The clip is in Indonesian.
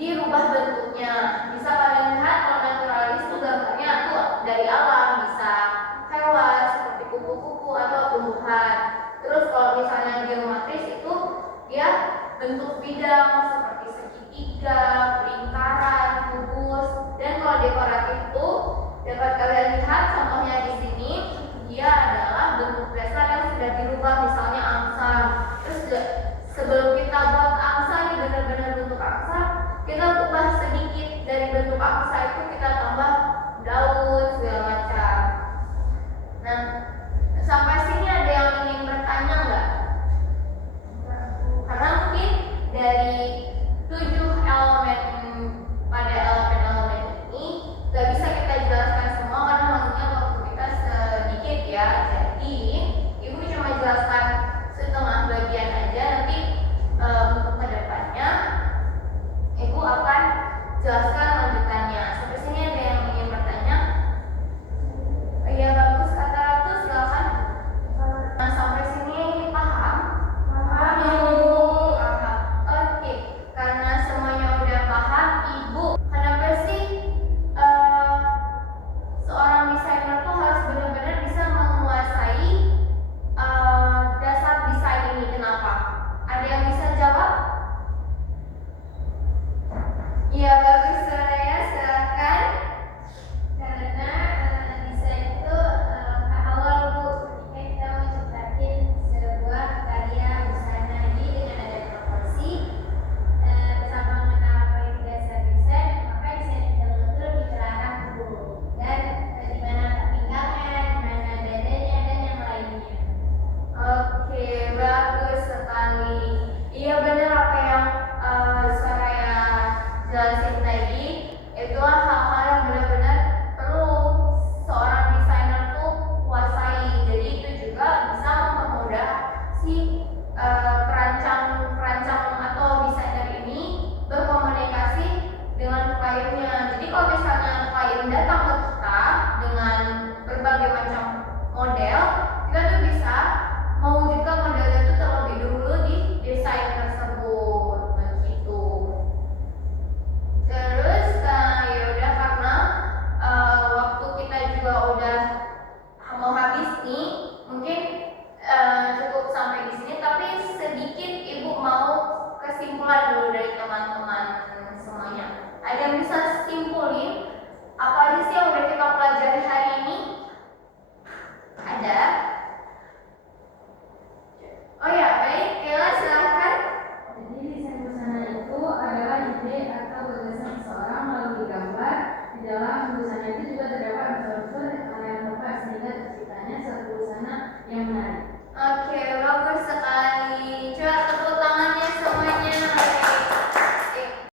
dirubah bentuknya. Bisa kalian lihat kalau naturalis itu gambarnya tuh dari alam, bisa hewan seperti kupu-kupu atau tumbuhan. Terus kalau misalnya geometris itu dia bentuk bidang seperti segitiga, lingkaran, kubus. Dan kalau dekoratif itu dapat kalian lihat contohnya di sini, dia adalah bentuk dasar yang sudah dirubah, misalnya angsa. Terus sebelum kita buat angsa nih benar-benar bentuk angsa, kita ubah sedikit dari bentuk angsa itu, kita tambah daun segala macam. Nah, sampai sini ada yang ingin bertanya nggak? Karena mungkin dari 7 elemen pada elemen-elemen ini nggak bisa kita jelaskan semua karena waktunya waktu kita sedikit ya. Jadi ibu cuma jelaskan setengah bagian aja. Nanti untuk kedepannya ibu akan jelaskan lanjutannya. Sampai sini ada yang ingin bertanya? Iya, bagus kata Ratu, silakan. Nah, sampai sini paham? Paham ya ibu? Paham. Oke, karena semuanya udah paham, ibu kenapa sih seorang desainer tuh harus benar-benar bisa menguasai dasar desain ini? Kenapa? Ada yang bisa jawab? Iya, bagus Soraya, silakan. Karena desain itu awal Bu, ketika kita menciptakan sebuah karya busana ini dengan ada proporsi bersama mengenal apa itu dasar desain, maka desain itu betul-betul dikerahkan Bu. Dan di mana pinggangnya, di mana dadanya dan yang lainnya. Oke, bagus sekali. Iya benar apa yang Soraya jelasin tadi. Itulah hal-hal yang benar-benar perlu seorang desainer tuh kuasai. Jadi itu juga bisa mempermudah si perancang atau desainer ini berkomunikasi dengan kliennya. Jadi kalau misalnya klien datang ke kita dengan berbagai macam model, kita tuh bisa mewujudkan model itu terlebih dahulu di desain tersebut, begitu. Terus ya udah, karena waktu kita juga udah mau habis nih, mungkin cukup sampai di sini. Tapi sedikit ibu mau kesimpulan dulu dari teman-teman semuanya. Ada yang bisa simpulin apa aja sih yang udah kita pelajari hari ini? Ada? Oh ya, baik, Kela silahkan. Jadi desain busana itu adalah ide atau gagasan seseorang melalui gambar. Di dalam busana itu juga terdapat